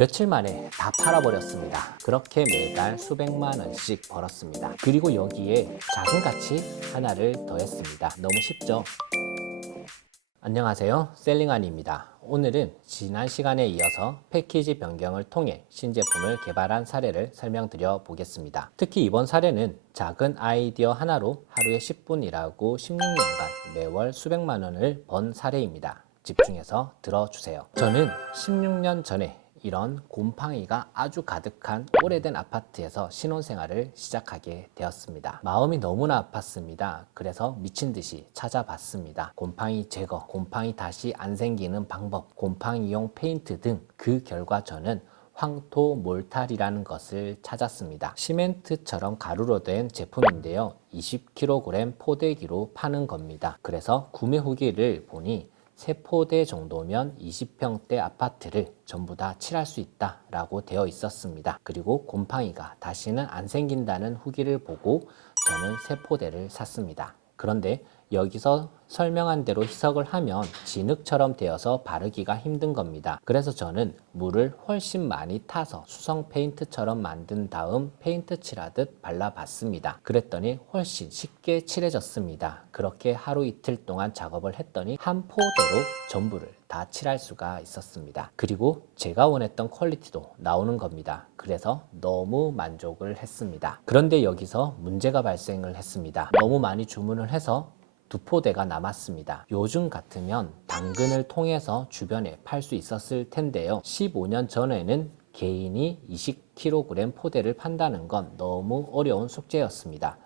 며칠 만에 다 팔아버렸습니다. 그렇게 매달 수백만 원씩 벌었습니다. 그리고 여기에 작은 가치 하나를 더했습니다. 너무 쉽죠? 안녕하세요, 셀링아니입니다. 오늘은 지난 시간에 이어서 패키지 변경을 통해 신제품을 개발한 사례를 설명드려 보겠습니다. 특히 이번 사례는 작은 아이디어 하나로 하루에 10분 일하고 16년간 매월 수백만 원을 번 사례입니다. 집중해서 들어주세요. 저는 16년 전에 이런 곰팡이가 아주 가득한 오래된 아파트에서 신혼생활을 시작하게 되었습니다. 마음이 너무나 아팠습니다. 그래서 미친 듯이 찾아봤습니다. 곰팡이 제거, 곰팡이 다시 안 생기는 방법, 곰팡이용 페인트 등 그 결과 저는 황토 몰탈이라는 것을 찾았습니다. 시멘트처럼 가루로 된 제품인데요. 20kg 포대기로 파는 겁니다. 그래서 구매 후기를 보니 3포대 정도면 20평대 아파트를 전부 다 칠할 수 있다라고 되어 있었습니다. 그리고 곰팡이가 다시는 안 생긴다는 후기를 보고 저는 3포대를 샀습니다. 그런데 여기서 설명한 대로 희석을 하면 진흙처럼 되어서 바르기가 힘든 겁니다. 그래서 저는 물을 훨씬 많이 타서 수성 페인트처럼 만든 다음 페인트 칠하듯 발라봤습니다. 그랬더니 훨씬 쉽게 칠해졌습니다. 그렇게 하루 이틀 동안 작업을 했더니 한 포대로 전부를 다 칠할 수가 있었습니다. 그리고 제가 원했던 퀄리티도 나오는 겁니다. 그래서 너무 만족을 했습니다. 그런데 여기서 문제가 발생을 했습니다. 너무 많이 주문을 해서 2포대가 남았습니다. 요즘 같으면 당근을 통해서 주변에 팔 수 있었을 텐데요. 15년 전에는 개인이 20kg 포대를 판다는 건 너무 어려운 숙제였습니다.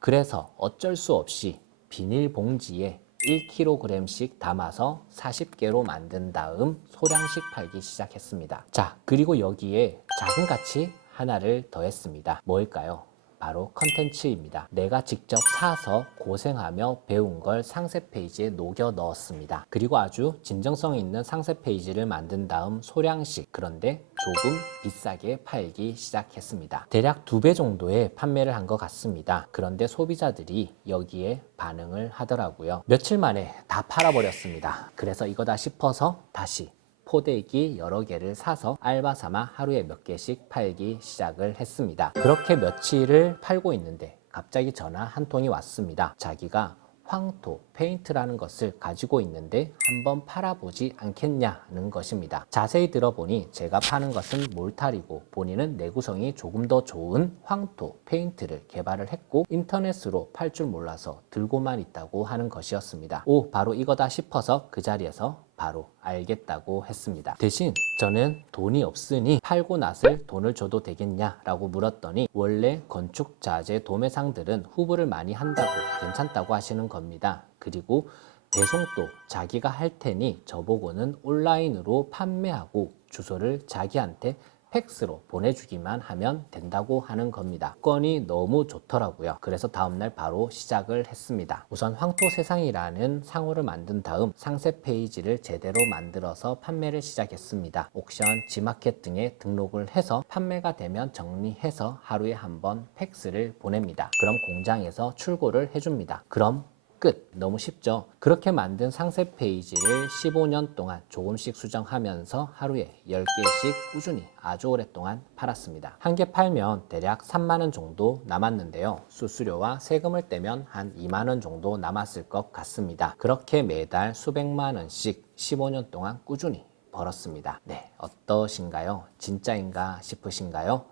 그래서 어쩔 수 없이 비닐봉지에 1kg씩 담아서 40개로 만든 다음 소량씩 팔기 시작했습니다. 자, 그리고 여기에 작은 가치 하나를 더했습니다. 뭘까요? 바로 컨텐츠입니다. 내가 직접 사서 고생하며 배운 걸 상세 페이지에 녹여 넣었습니다. 그리고 아주 진정성 있는 상세 페이지를 만든 다음 소량씩, 그런데 조금 비싸게 팔기 시작했습니다. 대략 2배 정도의 판매를 한 것 같습니다. 그런데 소비자들이 여기에 반응을 하더라고요. 며칠 만에 다 팔아버렸습니다. 그래서 이거다 싶어서 다시 포대기 여러 개를 사서 알바 삼아 하루에 몇 개씩 팔기 시작을 했습니다. 그렇게 며칠을 팔고 있는데 갑자기 전화 한 통이 왔습니다. 자기가 황토 페인트라는 것을 가지고 있는데 한번 팔아보지 않겠냐는 것입니다. 자세히 들어보니 제가 파는 것은 몰탈이고 본인은 내구성이 조금 더 좋은 황토 페인트를 개발을 했고 인터넷으로 팔 줄 몰라서 들고만 있다고 하는 것이었습니다. 오, 바로 이거다 싶어서 그 자리에서 바로 알겠다고 했습니다. 대신 저는 돈이 없으니 팔고 나서 돈을 줘도 되겠냐라고 물었더니 원래 건축자재 도매상들은 후불을 많이 한다고 괜찮다고 하시는 겁니다. 그리고 배송도 자기가 할 테니 저보고는 온라인으로 판매하고 주소를 자기한테 팩스로 보내주기만 하면 된다고 하는 겁니다. 건이 너무 좋더라고요. 그래서 다음날 바로 시작을 했습니다. 우선 황토세상이라는 상호를 만든 다음 상세 페이지를 제대로 만들어서 판매를 시작했습니다. 옥션, 지마켓 등에 등록을 해서 판매가 되면 정리해서 하루에 한 번 팩스를 보냅니다. 그럼 공장에서 출고를 해줍니다. 그럼 끝. 너무 쉽죠? 그렇게 만든 상세 페이지를 15년 동안 조금씩 수정하면서 하루에 10개씩 꾸준히 아주 오랫동안 팔았습니다. 한 개 팔면 대략 3만 원 정도 남았는데요. 수수료와 세금을 떼면 한 2만 원 정도 남았을 것 같습니다. 그렇게 매달 수백만 원씩 15년 동안 꾸준히 벌었습니다. 네, 어떠신가요? 진짜인가 싶으신가요?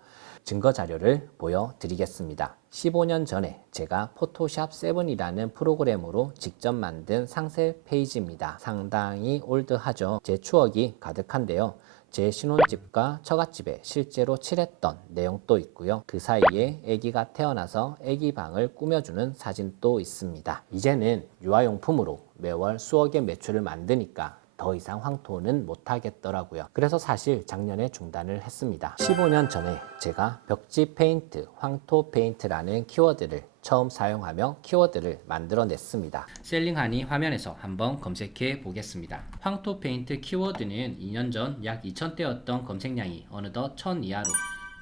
증거 자료를 보여드리겠습니다. 15년 전에 제가 포토샵 7이라는 프로그램으로 직접 만든 상세 페이지입니다. 상당히 올드하죠. 제 추억이 가득한데요. 제 신혼집과 처갓집에 실제로 칠했던 내용도 있고요. 그 사이에 아기가 태어나서 아기 방을 꾸며주는 사진도 있습니다. 이제는 유아용품으로 매월 수억의 매출을 만드니까 더 이상 황토는 못하겠더라고요. 그래서 사실 작년에 중단을 했습니다. 15년 전에 제가 벽지 페인트, 황토 페인트라는 키워드를 처음 사용하며 키워드를 만들어냈습니다. 셀링하니 화면에서 한번 검색해 보겠습니다. 황토 페인트 키워드는 2년 전 약 2,000대였던 검색량이 어느덧 1,000 이하로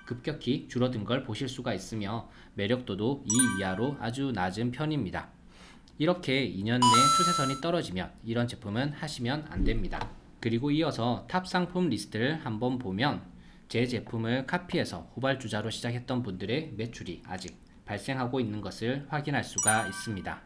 급격히 줄어든 걸 보실 수가 있으며 매력도도 2 이하로 아주 낮은 편입니다. 이렇게 2년 내 추세선이 떨어지면 이런 제품은 하시면 안 됩니다. 그리고 이어서 탑 상품 리스트를 한번 보면 제 제품을 카피해서 후발주자로 시작했던 분들의 매출이 아직 발생하고 있는 것을 확인할 수가 있습니다.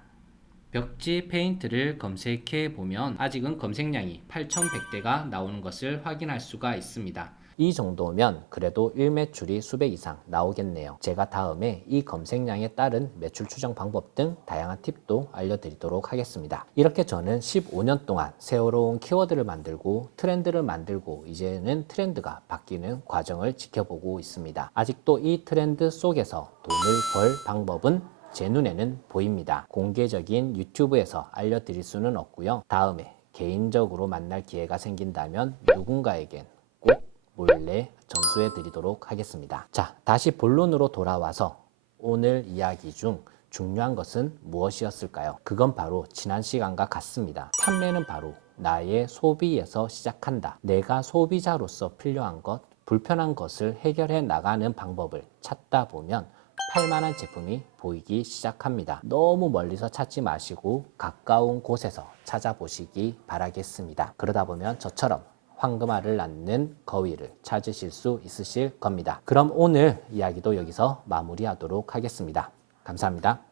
벽지 페인트를 검색해 보면 아직은 검색량이 8,100대가 나오는 것을 확인할 수가 있습니다. 이 정도면 그래도 일매출이 수백 이상 나오겠네요. 제가 다음에 이 검색량에 따른 매출 추정 방법 등 다양한 팁도 알려드리도록 하겠습니다. 이렇게 저는 15년 동안 새로운 키워드를 만들고 트렌드를 만들고 이제는 트렌드가 바뀌는 과정을 지켜보고 있습니다. 아직도 이 트렌드 속에서 돈을 벌 방법은 제 눈에는 보입니다. 공개적인 유튜브에서 알려드릴 수는 없고요. 다음에 개인적으로 만날 기회가 생긴다면 누군가에겐 꼭 몰래 전수해 드리도록 하겠습니다. 자, 다시 본론으로 돌아와서 오늘 이야기 중 중요한 것은 무엇이었을까요? 그건 바로 지난 시간과 같습니다. 판매는 바로 나의 소비에서 시작한다. 내가 소비자로서 필요한 것, 불편한 것을 해결해 나가는 방법을 찾다 보면 팔만한 제품이 보이기 시작합니다. 너무 멀리서 찾지 마시고 가까운 곳에서 찾아보시기 바라겠습니다. 그러다 보면 저처럼 황금알을 낳는 거위를 찾으실 수 있으실 겁니다. 그럼 오늘 이야기도 여기서 마무리하도록 하겠습니다. 감사합니다.